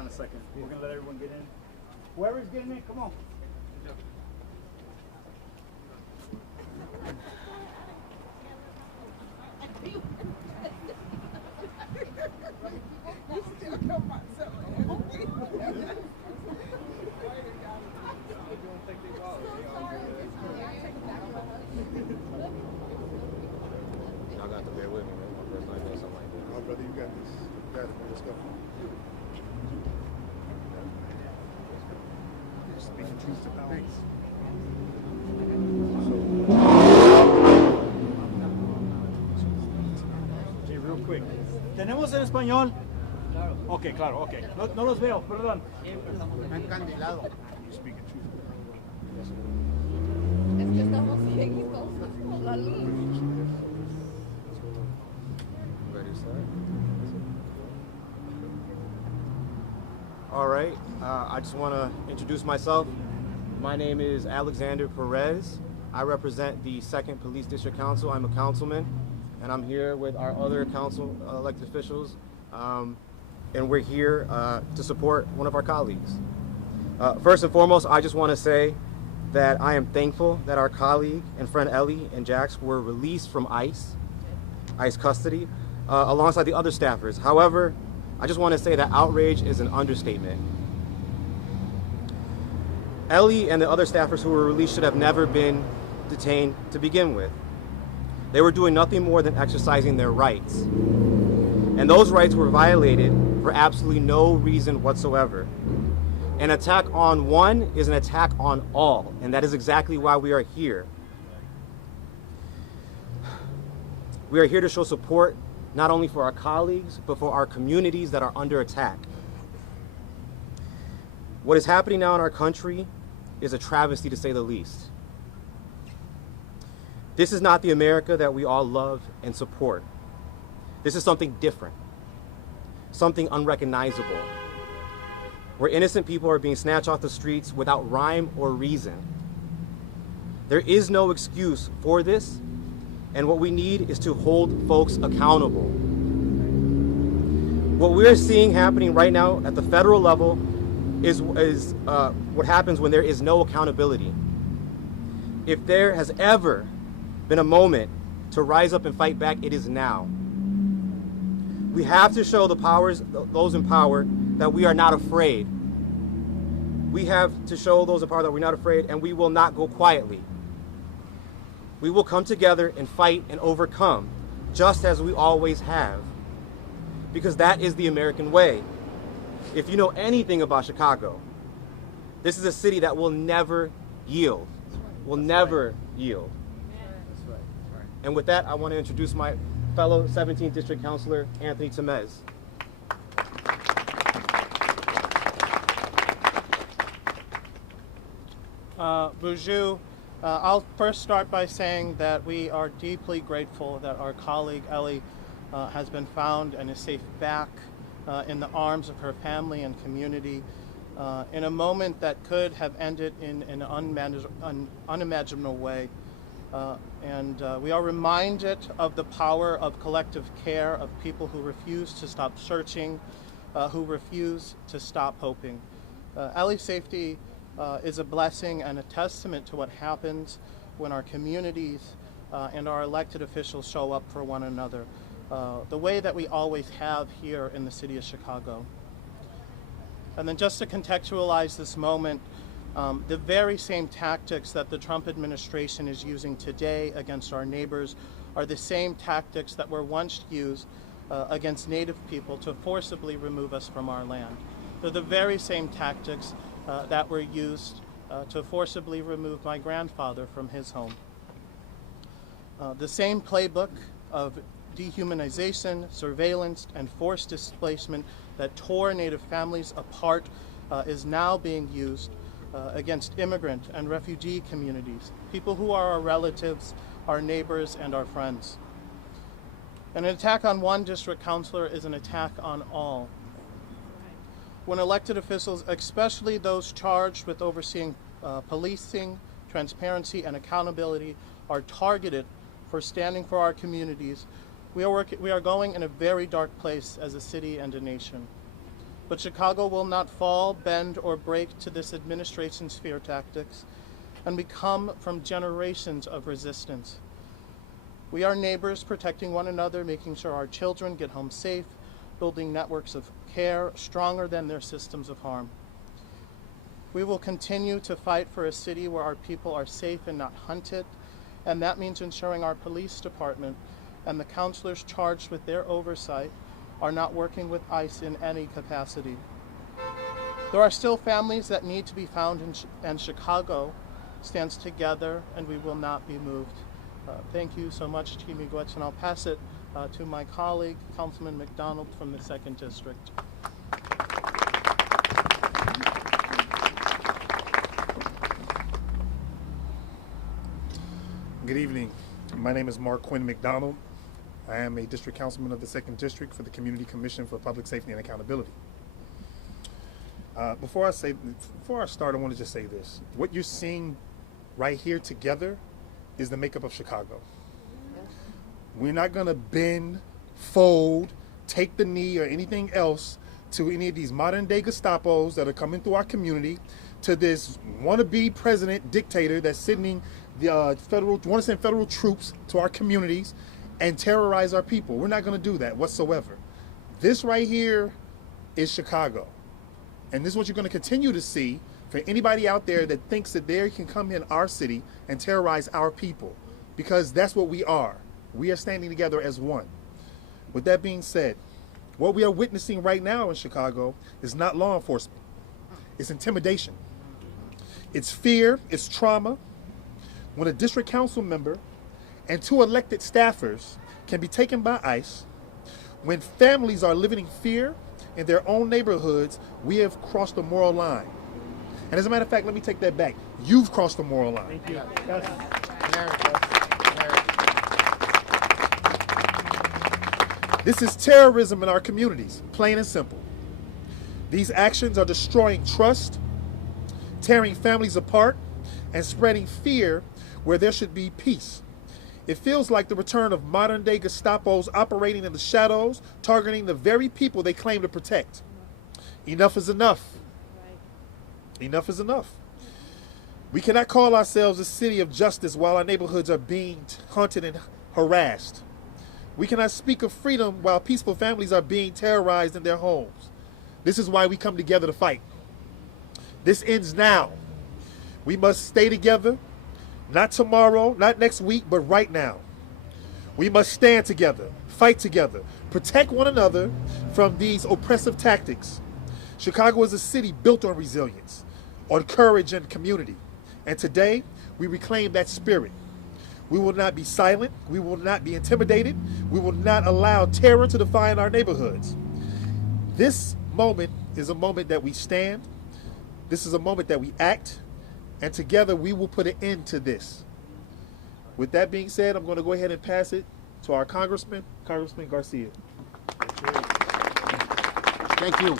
on a second. We're going to let everyone get in. Whoever's getting in, come on. Y'all got to bear with me, man. My first time doing something like that. Oh, brother, you got this. You got it, man. Let's go. Speaking truth to power. Sí, real quick. ¿Tenemos en español? Claro. Ok, claro, ok. No los veo, perdón. Encandilado. Speaking truth to power. Es que estamos cieguitos con la luz. Ready to start? All right. I just want to introduce myself. My name is Alexander Perez. I represent the 2nd Police District Council. I'm a councilman, and I'm here with our other council elected officials, and we're here to support one of our colleagues. First and foremost, I just want to say that I am thankful that our colleague and friend Ellie and Jax were released from ICE custody, alongside the other staffers. However, I just want to say that outrage is an understatement. Ellie and the other staffers who were released should have never been detained to begin with. They were doing nothing more than exercising their rights. And those rights were violated for absolutely no reason whatsoever. An attack on one is an attack on all, and that is exactly why we are here. We are here to show support not only for our colleagues, but for our communities that are under attack. What is happening now in our country is a travesty, to say the least. This is not the America that we all love and support. This is something different, something unrecognizable, where innocent people are being snatched off the streets without rhyme or reason. There is no excuse for this, and what we need is to hold folks accountable. What we're seeing happening right now at the federal level is what happens when there is no accountability. If there has ever been a moment to rise up and fight back, it is now. We have to show the powers, those in power, that we are not afraid. We have to show those in power that we're not afraid, and we will not go quietly. We will come together and fight and overcome, just as we always have. Because that is the American way. If you know anything about Chicago, this is a city that will never yield. Will never yield. That's right. And with that, I want to introduce my fellow 17th District Councilor, Anthony Temez. Bonjour. I'll first start by saying that we are deeply grateful that our colleague Ellie has been found and is safe back in the arms of her family and community in a moment that could have ended in an unimaginable way. And we are reminded of the power of collective care, of people who refuse to stop searching, who refuse to stop hoping. Ellie's safety is a blessing and a testament to what happens when our communities and our elected officials show up for one another, the way that we always have here in the city of Chicago. And then just to contextualize this moment, the very same tactics that the Trump administration is using today against our neighbors are the same tactics that were once used against Native people to forcibly remove us from our land. They're the very same tactics that were used to forcibly remove my grandfather from his home. The same playbook of dehumanization, surveillance, and forced displacement that tore Native families apart is now being used against immigrant and refugee communities, people who are our relatives, our neighbors, and our friends. And an attack on one district councilor is an attack on all. When elected officials, especially those charged with overseeing policing, transparency, and accountability, are targeted for standing for our communities, we are going in a very dark place as a city and a nation. But Chicago will not fall, bend, or break to this administration's fear tactics, and we come from generations of resistance. We are neighbors protecting one another, making sure our children get home safe, building networks of care stronger than their systems of harm. We will continue to fight for a city where our people are safe and not hunted, and that means ensuring our police department and the counselors charged with their oversight are not working with ICE in any capacity. There are still families that need to be found, and Chicago stands together, and we will not be moved. Thank you so much, Chief Miigwech, and I'll pass it to my colleague, Councilman McDonald from the 2nd District. Good evening. My name is Mark Quinn McDonald. I am a district councilman of the 2nd District for the Community Commission for Public Safety and Accountability. Before I start, I want to just say this. What you're seeing right here together is the makeup of Chicago. We're not going to bend, fold, take the knee, or anything else to any of these modern day Gestapos that are coming through our community, to this wannabe president dictator that's sending the want to send federal troops to our communities and terrorize our people. We're not going to do that whatsoever. This right here is Chicago. And this is what you're going to continue to see for anybody out there that thinks that they can come in our city and terrorize our people, because that's what we are. We are standing together as one. With that being said, what we are witnessing right now in Chicago is not law enforcement. It's intimidation. It's fear. It's trauma. When a district council member and 2 elected staffers can be taken by ICE, when families are living in fear in their own neighborhoods, we have crossed the moral line. And as a matter of fact, let me take that back. You've crossed the moral line. Thank you. This is terrorism in our communities, plain and simple. These actions are destroying trust, tearing families apart, and spreading fear where there should be peace. It feels like the return of modern day Gestapos operating in the shadows, targeting the very people they claim to protect. Enough is enough. Enough is enough. We cannot call ourselves a city of justice while our neighborhoods are being haunted and harassed. We cannot speak of freedom while peaceful families are being terrorized in their homes. This is why we come together to fight. This ends now. We must stay together, not tomorrow, not next week, but right now. We must stand together, fight together, protect one another from these oppressive tactics. Chicago is a city built on resilience, on courage and community. And today, we reclaim that spirit. We will not be silent. We will not be intimidated. We will not allow terror to define our neighborhoods. This moment is a moment that we stand. This is a moment that we act. And together, we will put an end to this. With that being said, I'm going to go ahead and pass it to our Congressman, Congressman Garcia. Thank you.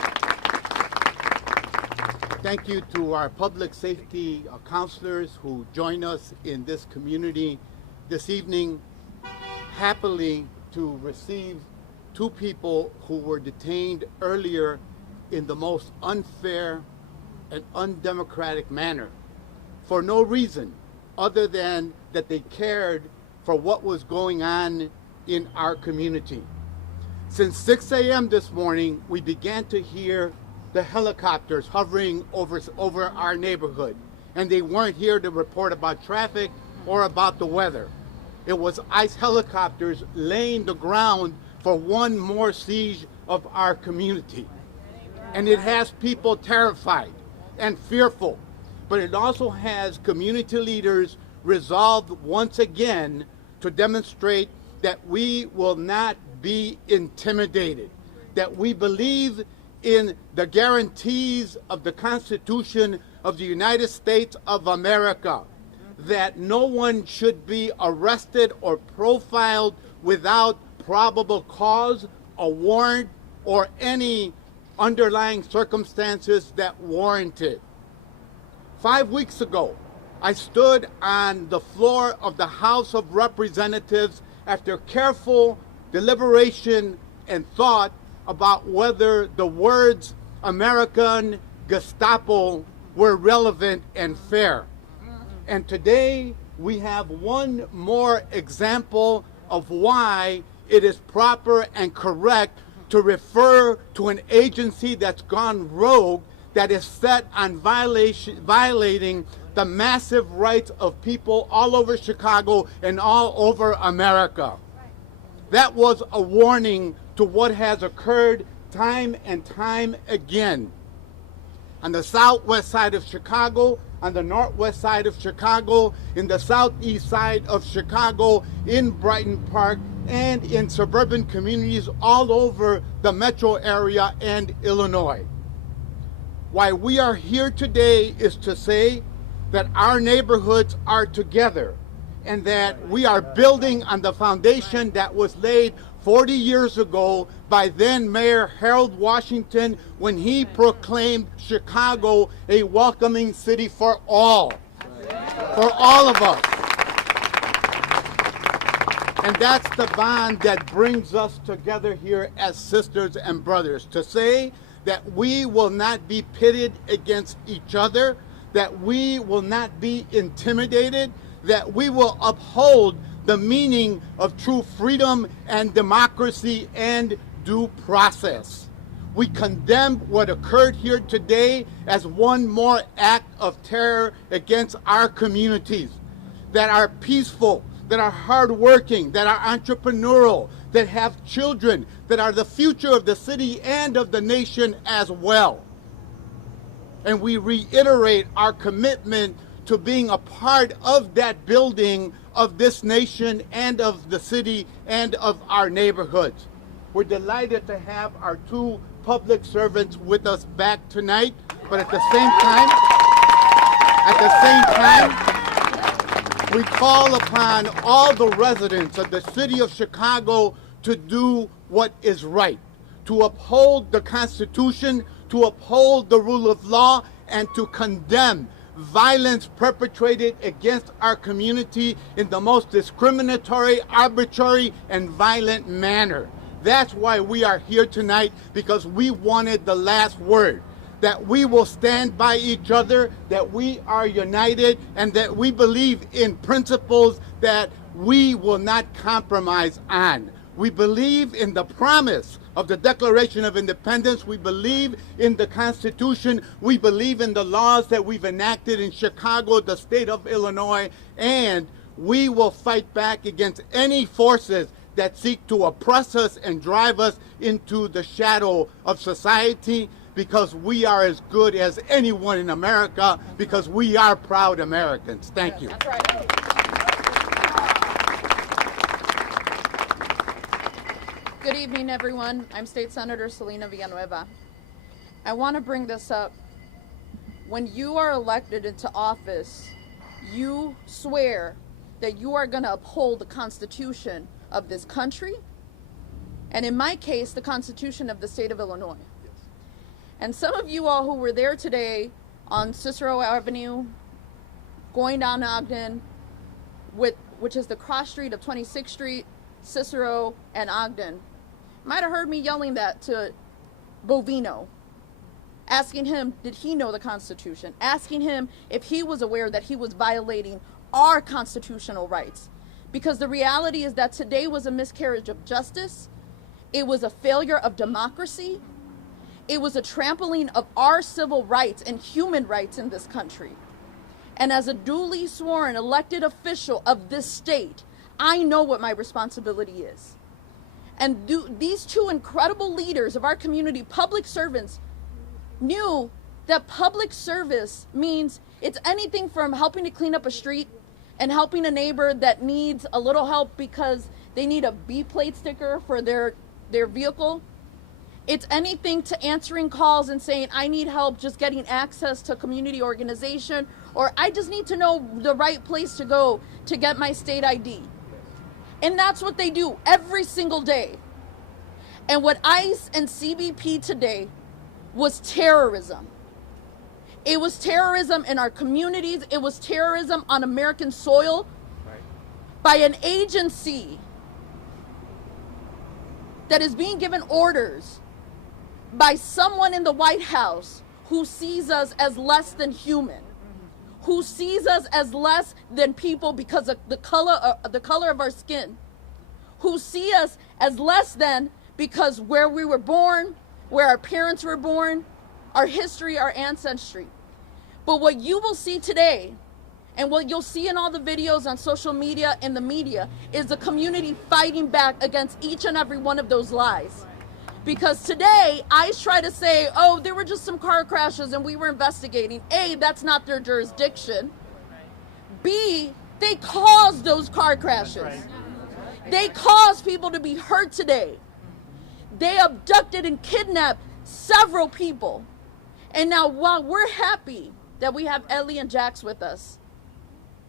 Thank you to our public safety counselors who join us in this community this evening, happily to receive 2 people who were detained earlier in the most unfair and undemocratic manner for no reason other than that they cared for what was going on in our community. Since 6 a.m. this morning, we began to hear the helicopters hovering over our neighborhood, and they weren't here to report about traffic or about the weather. It was ICE helicopters laying the ground for one more siege of our community. And it has people terrified and fearful, but it also has community leaders resolved once again to demonstrate that we will not be intimidated, that we believe in the guarantees of the Constitution of the United States of America, that no one should be arrested or profiled without probable cause, a warrant, or any underlying circumstances that warrant it. 5 weeks ago, I stood on the floor of the House of Representatives after careful deliberation and thought about whether the words American Gestapo were relevant and fair. And today we have one more example of why it is proper and correct to refer to an agency that's gone rogue, that is set on violating the massive rights of people all over Chicago and all over America. That was a warning to what has occurred time and time again. On the southwest side of Chicago, on the northwest side of Chicago, in the southeast side of Chicago, in Brighton Park, and in suburban communities all over the metro area and Illinois. Why we are here today is to say that our neighborhoods are together and that we are building on the foundation that was laid 40 years ago by then Mayor Harold Washington when he proclaimed Chicago a welcoming city for all of us. And that's the bond that brings us together here as sisters and brothers, to say that we will not be pitted against each other, that we will not be intimidated, that we will uphold the meaning of true freedom and democracy and due process. We condemn what occurred here today as one more act of terror against our communities that are peaceful, that are hardworking, that are entrepreneurial, that have children, that are the future of the city and of the nation as well. And we reiterate our commitment to being a part of that building of this nation and of the city and of our neighborhoods. We're delighted to have our two public servants with us back tonight, but at the same time, we call upon all the residents of the city of Chicago to do what is right, to uphold the Constitution, to uphold the rule of law, and to condemn violence perpetrated against our community in the most discriminatory, arbitrary, and violent manner. That's why we are here tonight, because we wanted the last word, that we will stand by each other, that we are united, and that we believe in principles that we will not compromise on. We believe in the promise of the Declaration of Independence. We believe in the Constitution. We believe in the laws that we've enacted in Chicago, the state of Illinois, and we will fight back against any forces that seek to oppress us and drive us into the shadow of society, because we are as good as anyone in America, because we are proud Americans. Thank you. That's right. Good evening, everyone. I'm State Senator Selena Villanueva. I want to bring this up. When you are elected into office, you swear that you are going to uphold the Constitution of this country, and in my case, the Constitution of the state of Illinois. And some of you all who were there today on Cicero Avenue, going down Ogden, which is the cross street of 26th Street, Cicero, and Ogden, might have heard me yelling that to Bovino, asking him, did he know the Constitution? Asking him if he was aware that he was violating our constitutional rights. Because the reality is that today was a miscarriage of justice. It was a failure of democracy. It was a trampling of our civil rights and human rights in this country. And as a duly sworn elected official of this state, I know what my responsibility is. And these two incredible leaders of our community, public servants, knew that public service means it's anything from helping to clean up a street and helping a neighbor that needs a little help because they need a B plate sticker for their vehicle. It's anything to answering calls and saying, I need help just getting access to a community organization, or I just need to know the right place to go to get my state ID. And that's what they do every single day. And what ICE and CBP today was terrorism. It was terrorism in our communities. It was terrorism on American soil by an agency that is being given orders by someone in the White House who sees us as less than human, who sees us as less than people because of the color of our skin, who see us as less than because where we were born, where our parents were born, our history, our ancestry. But what you will see today, and what you'll see in all the videos on social media and the media, is the community fighting back against each and every one of those lies. Because today, I try to say, oh, there were just some car crashes and we were investigating. A, that's not their jurisdiction. B, they caused those car crashes. They caused people to be hurt today. They abducted and kidnapped several people. And now, while we're happy that we have Ellie and Jax with us,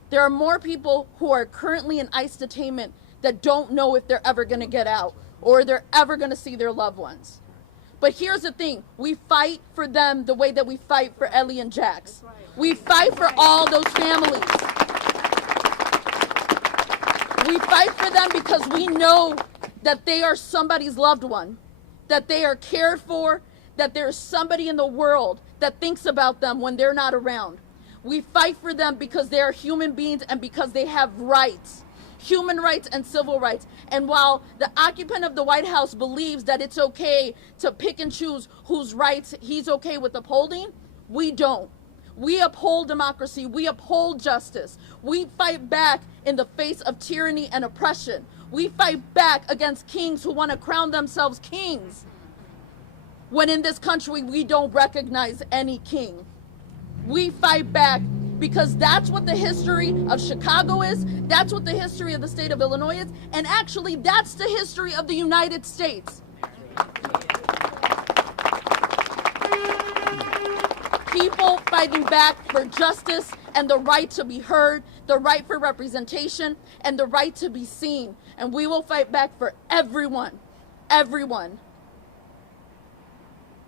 there are more people who are currently in ICE detainment that don't know if they're ever going to get out or they're ever going to see their loved ones. But here's the thing. We fight for them the way that we fight for Ellie and Jax. We fight for all those families. We fight for them because we know that they are somebody's loved one, that they are cared for, that there's somebody in the world that thinks about them when they're not around. We fight for them because they are human beings and because they have rights, human rights and civil rights. And while the occupant of the White House believes that it's okay to pick and choose whose rights he's okay with upholding, we don't. We uphold democracy. We uphold justice. We fight back in the face of tyranny and oppression. We fight back against kings who want to crown themselves kings, when in this country we don't recognize any king. We fight back because that's what the history of Chicago is. That's what the history of the state of Illinois is. And actually, that's the history of the United States. People fighting back for justice and the right to be heard, the right for representation, and the right to be seen. And we will fight back for everyone. Everyone.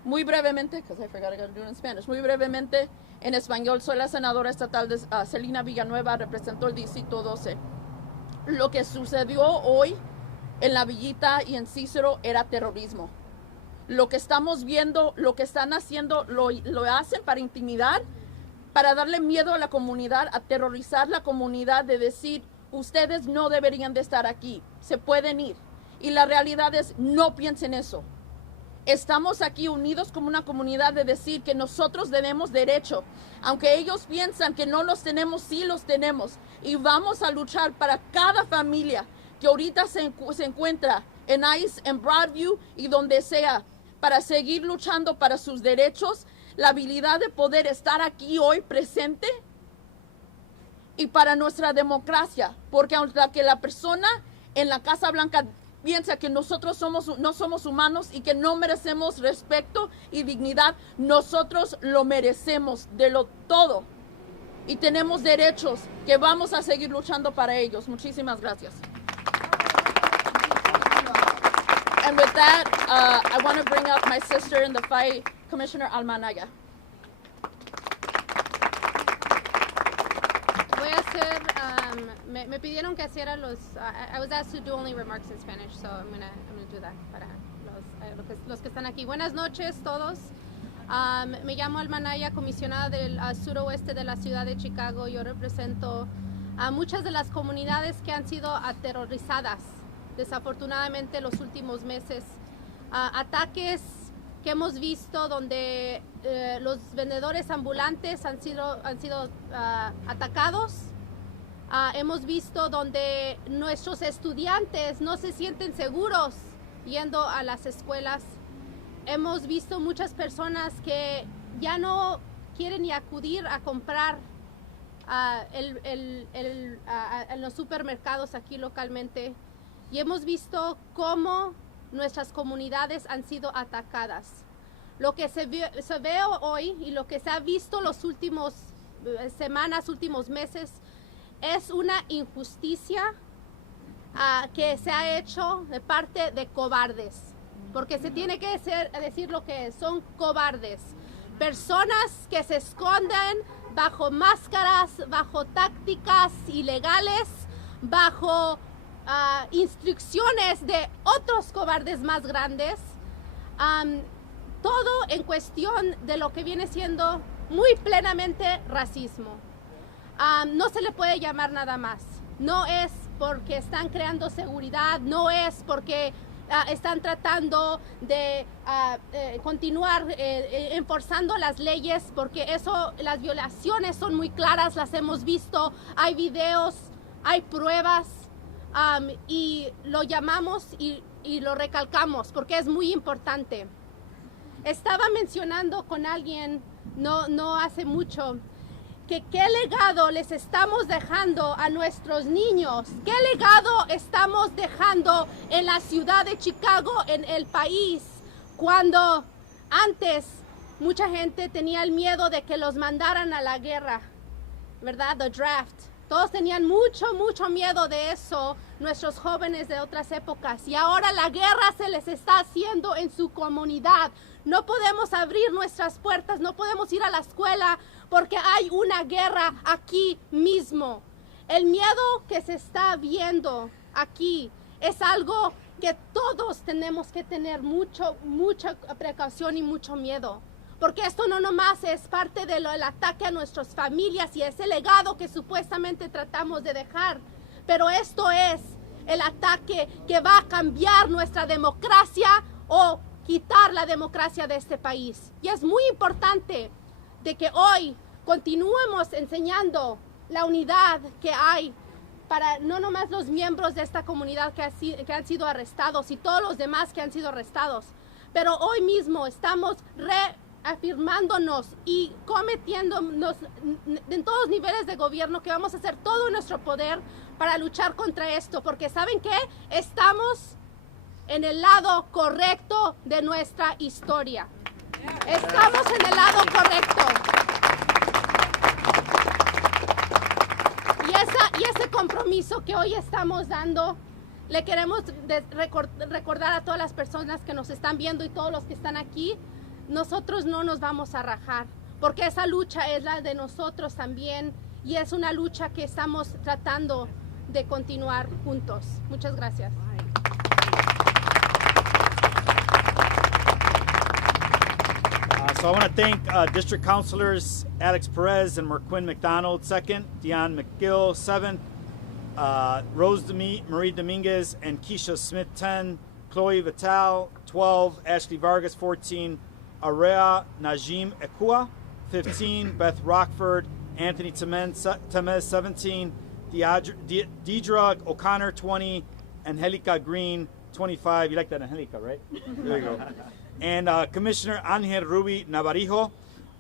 Muy brevemente, because I forgot I got to do it in Spanish. Muy brevemente, en español, soy la senadora estatal de Celina Villanueva, represento el distrito 12. Lo que sucedió hoy en La Villita y en Cícero era terrorismo. Lo que estamos viendo, lo que están haciendo, lo hacen para intimidar, para darle miedo a la comunidad, aterrorizar la comunidad, de decir, ustedes no deberían de estar aquí, se pueden ir. Y la realidad es, no piensen eso. Estamos aquí unidos como una comunidad de decir que nosotros tenemos derecho. Aunque ellos piensan que no los tenemos, sí los tenemos. Y vamos a luchar para cada familia que ahorita se encuentra en ICE, en Broadview y donde sea, para seguir luchando para sus derechos, la habilidad de poder estar aquí hoy presente y para nuestra democracia. Porque aunque la persona en la Casa Blanca piensa que nosotros no somos humanos y que no merecemos respeto y dignidad, nosotros lo merecemos de todo. Y tenemos derechos que vamos a seguir luchando para ellos. Muchísimas gracias. And with that, I want to bring up my sister in the fight, Commissioner Almanaya. Voy a hacer, me pidieron que hiciera I was asked to do only remarks in Spanish, so I'm gonna do that para los que están aquí. Buenas noches todos. Me llamo Almanaya, comisionada del suroeste de la ciudad de Chicago. Yo represento a muchas de las comunidades que han sido aterrorizadas, desafortunadamente, los últimos meses. Ataques que hemos visto donde los vendedores ambulantes han sido atacados. Hemos visto donde nuestros estudiantes no se sienten seguros yendo a las escuelas. Hemos visto muchas personas que ya no quieren ni acudir a comprar en los supermercados aquí localmente. Y hemos visto cómo nuestras comunidades han sido atacadas. Lo que se ve hoy y lo que se ha visto los últimos semanas, últimos meses, es una injusticia que se ha hecho de parte de cobardes. Porque se tiene que decir lo que es, son cobardes. Personas que se esconden bajo máscaras, bajo tácticas ilegales, bajo instrucciones de otros cobardes más grandes, todo en cuestión de lo que viene siendo muy plenamente racismo. No se le puede llamar nada más. No es porque están creando seguridad, no es porque están tratando de continuar enforzando las leyes, porque eso, las violaciones son muy claras, las hemos visto, hay videos, hay pruebas, y lo llamamos y lo recalcamos porque es muy importante. Estaba mencionando con alguien no hace mucho que qué legado les estamos dejando a nuestros niños, qué legado estamos dejando en la ciudad de Chicago, en el país, cuando antes mucha gente tenía el miedo de que los mandaran a la guerra, ¿verdad? The draft. Todos tenían mucho miedo de eso, nuestros jóvenes de otras épocas. Y ahora la guerra se les está haciendo en su comunidad. No podemos abrir nuestras puertas, no podemos ir a la escuela porque hay una guerra aquí mismo. El miedo que se está viendo aquí es algo que todos tenemos que tener mucha precaución y mucho miedo. Porque esto no nomás es parte del ataque a nuestras familias y ese legado que supuestamente tratamos de dejar, pero esto es el ataque que va a cambiar nuestra democracia o quitar la democracia de este país. Y es muy importante de que hoy continuemos enseñando la unidad que hay para no nomás los miembros de esta comunidad que han sido arrestados y todos los demás que han sido arrestados, pero hoy mismo estamos afirmándonos y cometiéndonos en todos los niveles de gobierno que vamos a hacer todo nuestro poder para luchar contra esto, porque ¿saben qué? Estamos en el lado correcto de nuestra historia. Estamos en el lado correcto. Y ese compromiso que hoy estamos dando, le queremos recordar a todas las personas que nos están viendo y todos los que están aquí. Nosotros no nos vamos a rajar, porque esa lucha es la de nosotros también y es una lucha que estamos tratando de continuar juntos. Muchas gracias. So I want to thank District Councilors Alex Perez and Merquin McDonald, 2nd, Dion McGill, 7th, Rose Marie Dominguez and Keisha Smith, 10, Chloe Vital, 12, Ashley Vargas, 14, Area Najim Ekua, 15, Beth Rockford, Anthony Temez, 17, Deidre O'Connor, 20, Angelica Green, 25. You like that, Angelica, right? There you go. And Commissioner Angel Ruby Navarijo.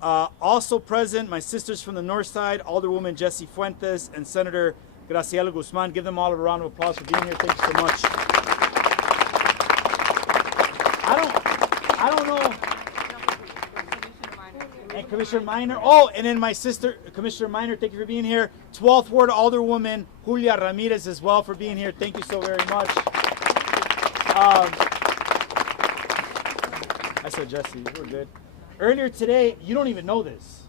Also present, my sisters from the north side, Alderwoman Jessie Fuentes and Senator Graciela Guzman. Give them all a round of applause for being here. Thank you so much. I don't know. And Commissioner Minor. Oh, and then my sister, Commissioner Minor, thank you for being here. 12th Ward Alderwoman Julia Ramirez as well for being here. Thank you so very much. I said Jesse, we're good. Earlier today, you don't even know this,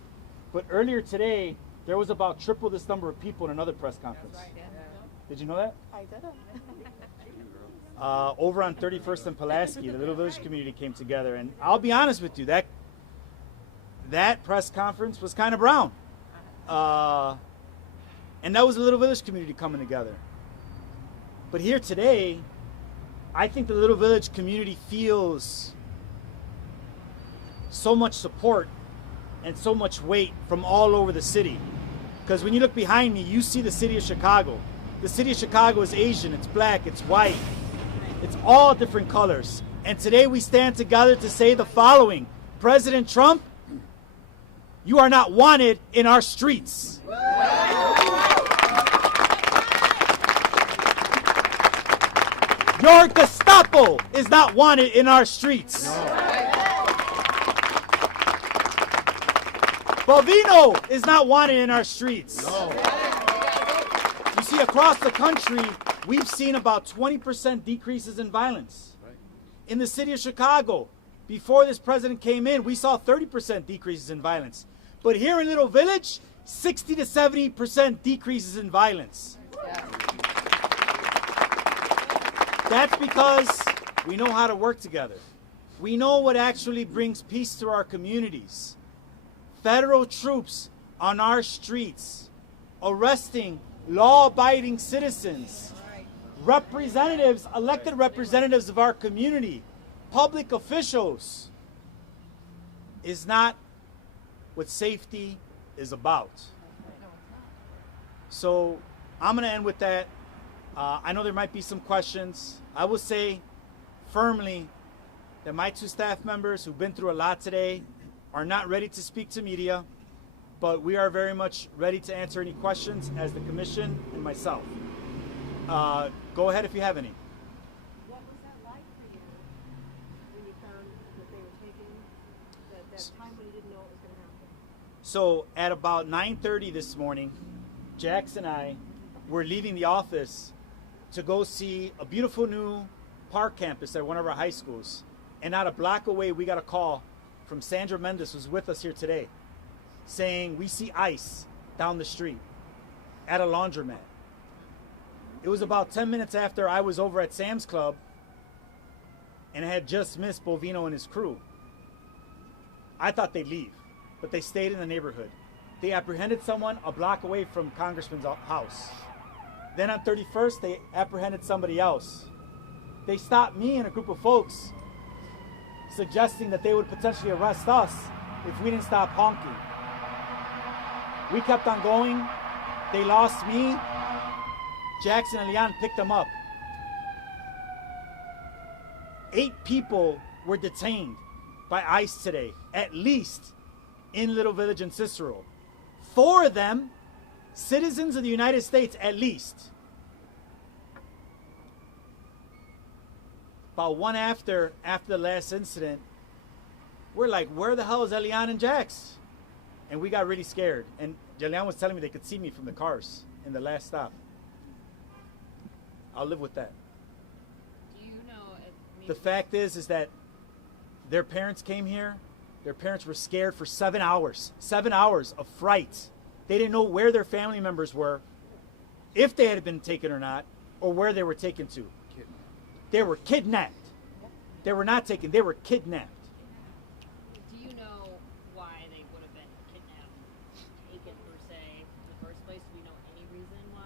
but earlier today, there was about triple this number of people in another press conference. Did you know that? I didn't. Over on 31st and Pulaski, the Little Village community came together, and I'll be honest with you, that press conference was kind of brown. And that was the Little Village community coming together. But here today, I think the Little Village community feels so much support and so much weight from all over the city. Because when you look behind me, you see the city of Chicago. The city of Chicago is Asian, it's black, it's white. It's all different colors. And today we stand together to say the following. President Trump, you are not wanted in our streets. Your Gestapo is not wanted in our streets. Bovino is not wanted in our streets. You see, across the country, we've seen about 20% decreases in violence. In the city of Chicago, before this president came in, we saw 30% decreases in violence. But here in Little Village, 60 to 70% decreases in violence. That's because we know how to work together. We know what actually brings peace to our communities. Federal troops on our streets, arresting law-abiding citizens, representatives, elected representatives of our community, public officials, is not what safety is about. So I'm going to end with that. I know there might be some questions. I will say firmly that my two staff members who've been through a lot today are not ready to speak to media, but we are very much ready to answer any questions as the commission and myself. Go ahead if you have any. What was that like for you when you found that they were taking that time when you didn't know what was going to happen? So at about 9:30 this morning, Jax and I were leaving the office to go see a beautiful new park campus at one of our high schools. And not a block away, we got a call from Sandra Mendes, who's with us here today, saying we see ICE down the street at a laundromat. It was about 10 minutes after I was over at Sam's Club and I had just missed Bovino and his crew. I thought they'd leave, but they stayed in the neighborhood. They apprehended someone a block away from Congressman's house. Then on 31st, they apprehended somebody else. They stopped me and a group of folks, suggesting that they would potentially arrest us if we didn't stop honking. We kept on going. They lost me. Jackson and Leon picked them up. 8 people were detained by ICE today, at least in Little Village and Cicero. 4 of them, citizens of the United States, at least. About one after the last incident, we're like, where the hell is Elian and Jax? And we got really scared. And Elian was telling me they could see me from the cars in the last stop. I'll live with that. Do you know if The fact is that their parents came here. Their parents were scared for 7 hours. 7 hours of fright. They didn't know where their family members were, if they had been taken or not, or where they were taken to. They were kidnapped. They were not taken, they were kidnapped. do you know why they would have been kidnapped, taken per se, in the first place? Do we know any reason why?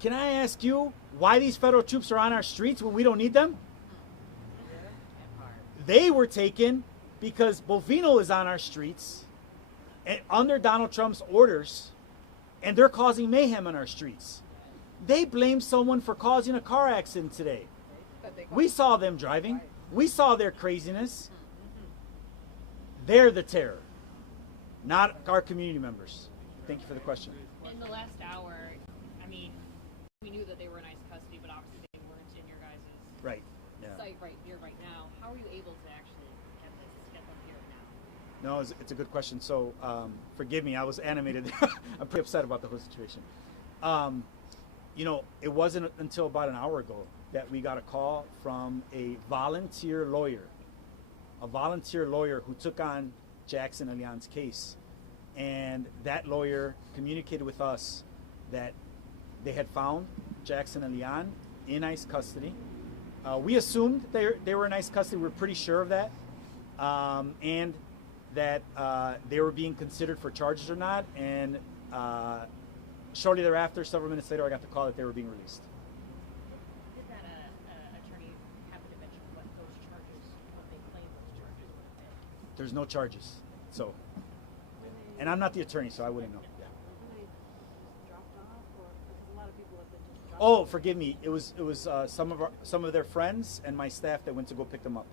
Can I ask you why these federal troops are on our streets when we don't need them? They were taken because Bovino is on our streets and under Donald Trump's orders, and they're causing mayhem on our streets. They blame someone for causing a car accident today. We saw them driving. We saw their craziness. They're the terror, not our community members. Thank you for the question. In the last hour, I mean, we knew that they were in ICE custody, but obviously they weren't in your guys' Right. Yeah. site right here, right now. How are you able to actually get them here now? No, it's a good question. So, forgive me, I was animated. I'm pretty upset about the whole situation. You know, it wasn't until about an hour ago that we got a call from a volunteer lawyer who took on Jackson and Leon's case. And that lawyer communicated with us that they had found Jackson and Leon in ICE custody. We assumed they were in ICE custody. We were pretty sure of that. And that they were being considered for charges or not. And shortly thereafter, several minutes later, I got the call that they were being released. Did that attorney happen to mention what those charges, what they claim those charges would have been? There's no charges. So, and I'm not the attorney, so I wouldn't know. Yeah. When they dropped off, or because a lot of people have been just dropped Oh, off. forgive me. It was some of their friends and my staff that went to go pick them up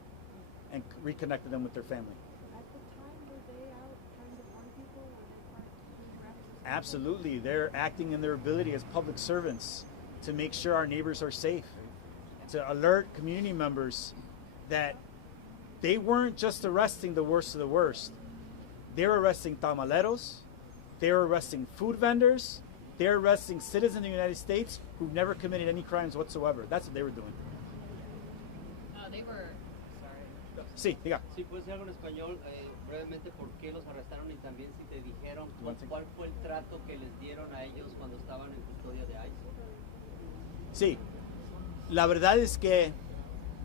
and reconnected them with their family. At the time, were they out trying to warn people? Were they part of the Absolutely. They're acting in their ability as public servants to make sure our neighbors are safe, to alert community members that they weren't just arresting the worst of the worst. They were arresting tamaleros, they were arresting food vendors, they were arresting citizens of the United States who've never committed any crimes whatsoever. That's what they were doing. They were, sorry. Sí, diga. Sí, puedes decir algo en español, brevemente, por qué los arrestaron y también si te dijeron cuál fue el trato que les dieron a ellos cuando estaban en custodia de ICE. Sí, la verdad es que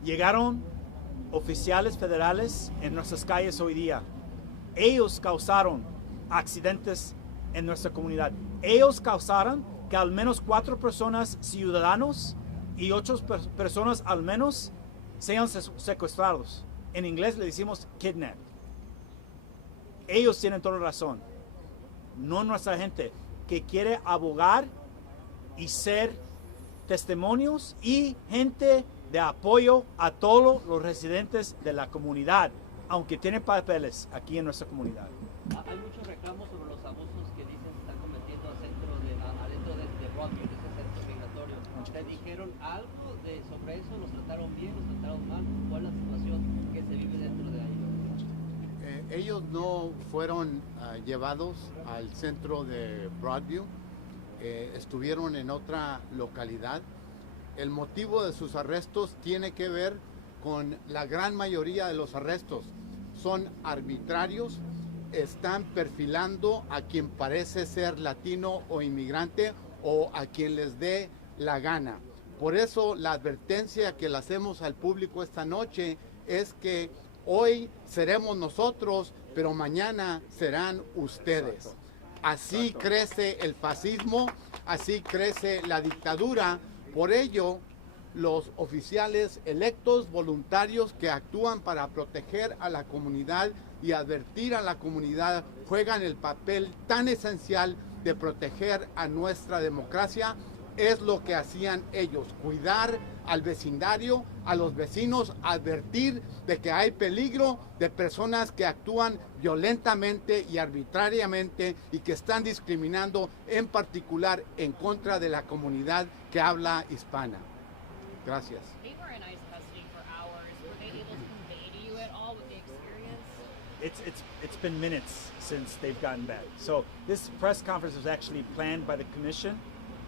llegaron oficiales federales en nuestras calles hoy día. Ellos causaron accidentes en nuestra comunidad. Ellos causaron que al menos 4 personas ciudadanos y 8 personas al menos sean secuestrados. En inglés le decimos kidnap. Ellos tienen toda razón. No nuestra gente que quiere abogar y ser testimonios y gente de apoyo a todos los residentes de la comunidad, aunque tienen papeles aquí en nuestra comunidad. Hay muchos reclamos sobre los abusos que dicen se están cometiendo adentro de Broadview, de ese centro migratorio. ¿Te dijeron algo sobre eso? ¿Los trataron bien? ¿Los trataron mal? ¿Cuál es la situación que se vive dentro de ahí? Ellos no fueron llevados al centro de Broadview, estuvieron en otra localidad. El motivo de sus arrestos tiene que ver con la gran mayoría de los arrestos. Son arbitrarios, están perfilando a quien parece ser latino o inmigrante o a quien les dé la gana. Por eso la advertencia que le hacemos al público esta noche es que hoy seremos nosotros, pero mañana serán ustedes. Así crece el fascismo, así crece la dictadura. Por ello, los oficiales electos voluntarios que actúan para proteger a la comunidad y advertir a la comunidad juegan el papel tan esencial de proteger a nuestra democracia. Es lo que hacían ellos, cuidar al vecindario, a los vecinos, advertir de que hay peligro de personas que actúan violentamente y arbitrariamente y que están discriminando en particular en contra de la comunidad que habla hispana. Gracias. They were in ICE custody for hours. Were they able to convey to you at all with the experience? It's been minutes since they've gotten back. So this press conference was actually planned by the commission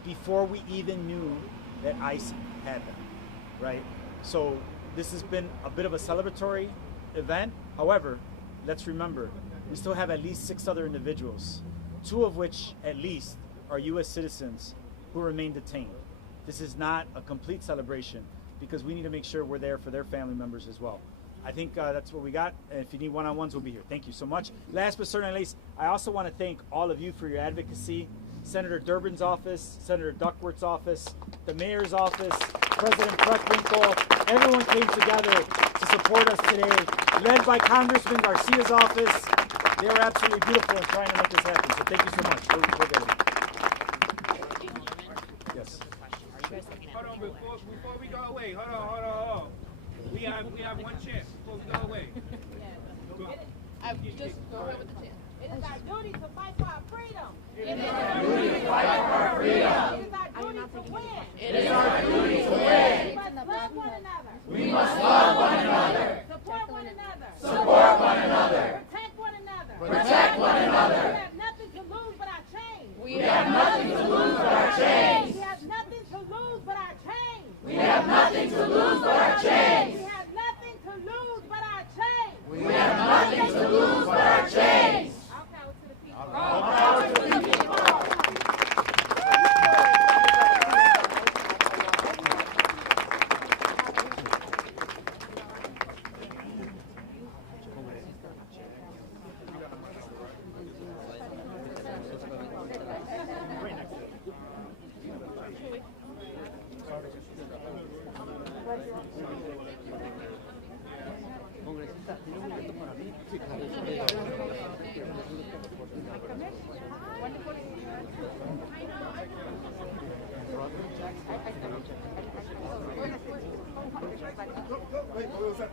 before we even knew that ICE had them, right? So this has been a bit of a celebratory event. However, let's remember, we still have at least 6 other individuals, 2 of which at least are U.S. citizens who remain detained. This is not a complete celebration because we need to make sure we're there for their family members as well. I think that's what we got. And if you need one-on-ones, we'll be here. Thank you so much. Last but certainly least, I also want to thank all of you for your advocacy. Senator Durbin's office, Senator Duckworth's office, the mayor's office, President Preckwinkle, everyone came together to support us today, led by Congressman Garcia's office. They were absolutely beautiful in trying to make this happen. So thank you so much. We're good. Yes. Hold on, before we go away, hold on. We have one chance before we go away. Just go ahead with the chant. It is our duty to fight for our freedom. It is our duty to fight for our freedom. It is our duty to win. It is our duty to win. We must love one another. We must love one another. Support one another. Support one another. Protect one another. Protect one another. We have nothing to lose but our change. We have nothing to lose but our chains. We have nothing to lose but our change. We have nothing to lose but our chains. We have nothing to lose but our change. We have nothing to lose but our chains. All power to the people. All power to the people. Congresista, ¿tiene un minuto para mí? Sí, claro. Wait, what was that?